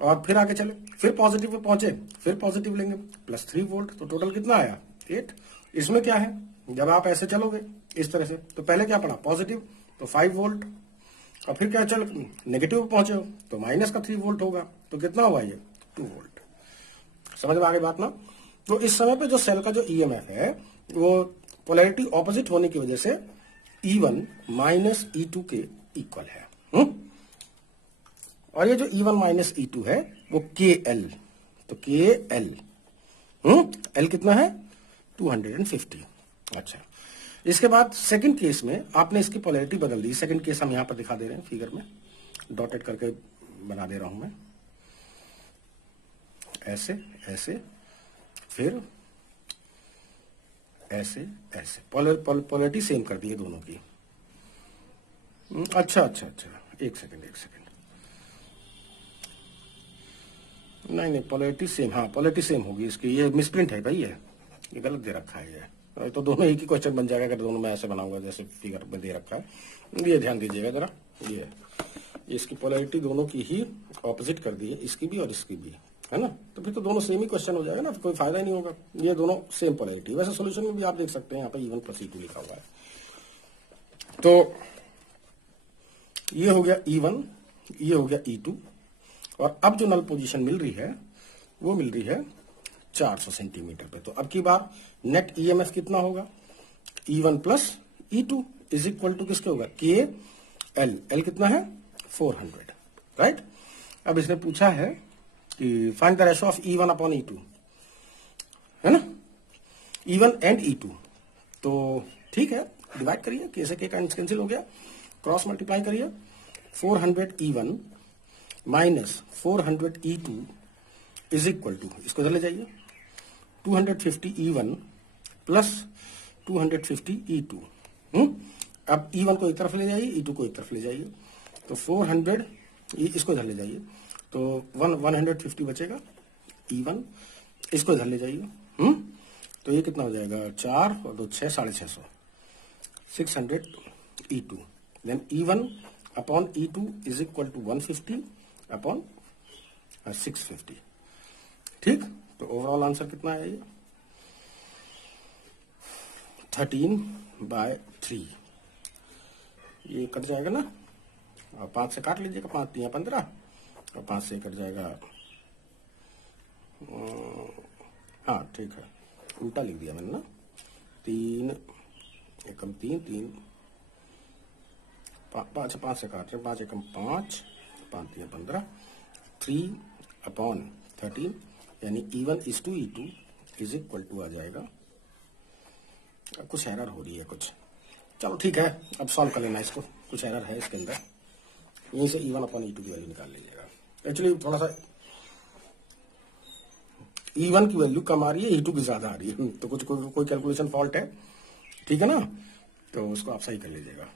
और फिर आगे चले फिर पॉजिटिव पे पहुंचे फिर पॉजिटिव लेंगे प्लस 3 वोल्ट, तो टोटल कितना आया 8। इसमें क्या है, जब आप ऐसे चलोगे इस तरह से, तो पहले क्या पड़ा पॉजिटिव तो 5 वोल्ट, और फिर क्या चल नेगेटिव पे पहुंचे हो तो माइनस का 3 वोल्ट होगा, तो कितना हुआ ये 2 वोल्ट। समझ में आ गई बात ना। तो इस समय पे जो सेल का जो EMF है वो पोलैरिटी ऑपोजिट होने की वजह से E1 माइनस E2 के इक्वल है। और ये जो E1 माइनस E2 है वो KL, तो KL L कितना है 250। अच्छा इसके बाद सेकंड केस में आपने इसकी पोलैरिटी बदल दी। सेकंड केस हम यहां पर दिखा दे रहे हैं फिगर में, डॉटेड करके बना दे रहा हूं मैं, ऐसे ऐसे, फिर ऐसे ऐसे, पोलैरिटी सेम कर दी है दोनों की। अच्छा अच्छा अच्छा, एक सेकंड। नहीं, पोलैरिटी सेम, हाँ पोलैरिटी सेम होगी इसकी। ये मिसप्रिंट है भाई, ये गलत दे रखा है ये। तो दोनों एक ही क्वेश्चन बन जाएगा अगर दोनों में ऐसे बनाऊंगा जैसे फिगर में दे रखा है। ये ध्यान दीजिएगा जरा, ये इसकी पोलैरिटी दोनों की ही ऑपोजिट कर दी है, इसकी भी और इसकी भी, है ना। तो फिर तो दोनों सेम ही क्वेश्चन हो जाएगा ना, कोई फायदा ही नहीं होगा। ये दोनों सेम पोलैरिटी। वैसे सोल्यूशन में भी आप देख सकते हैं यहाँ पे E1 + E2 लिखा हुआ है। तो ये हो गया E1, ये हो गया E2, और अब जो नल पोजीशन मिल रही है वो मिल रही है 400 सेंटीमीटर पे। तो अब की बार नेट ईएमएफ कितना होगा, E1 + E2 is equal to किसके होगा, KL। L कितना है, 400, राइट। अब इसने पूछा है कि find the ratio of E1 upon E2, है ना, E1 एंड E2। तो ठीक है, डिवाइड करिए, K से K कैंसिल हो गया, क्रॉस मल्टीप्लाई करिए। 400 E1 minus 400 E2 is equal to, इसको इधर ले जाइए, 250 E1 प्लस 250 E2। अब E1 को एक तरफ ले जाइए, E2 को एक तरफ ले जाइए, तो 400, इसको इधर ले जाइए, तो 150 बचेगा E1, इसको इधर ले जाइए। तो ये कितना हो जाएगा, 4 और 2 6, 650, 600 E2। Then E1 upon E2 is equal to 150 upon 650। ठीक, तो ओवरऑल आंसर कितना है ये, 13/3। ये कट जाएगा ना, और 5 से काट लीजिएगा, 5 × 3 = 15, और 5 से कट जाएगा, हाँ ठीक है, उल्टा लिख दिया मैंने ना, 3 एकम 3 3, 5 से काट रहे, 5 एकम 5, 5 × 3 = 15, 3/13, यानी E1 is to E2 is equal to आ जाएगा, कुछ एरर हो रही है कुछ, चलो ठीक है, अब सॉल्व कर लेना इसको, कुछ एरर है इसके अंदर, यहीं से E1 अपॉन E2 की वैल्यू निकाल लीजिएगा। एक्चुअली थोड़ा सा E1 की वैल्यू कम आ रही है, E2 की ज्यादा आ रही है, तो कुछ कोई कैलकुलेशन फॉल्ट है, ठीक है ना, तो उसको आप सही कर लीजिएगा।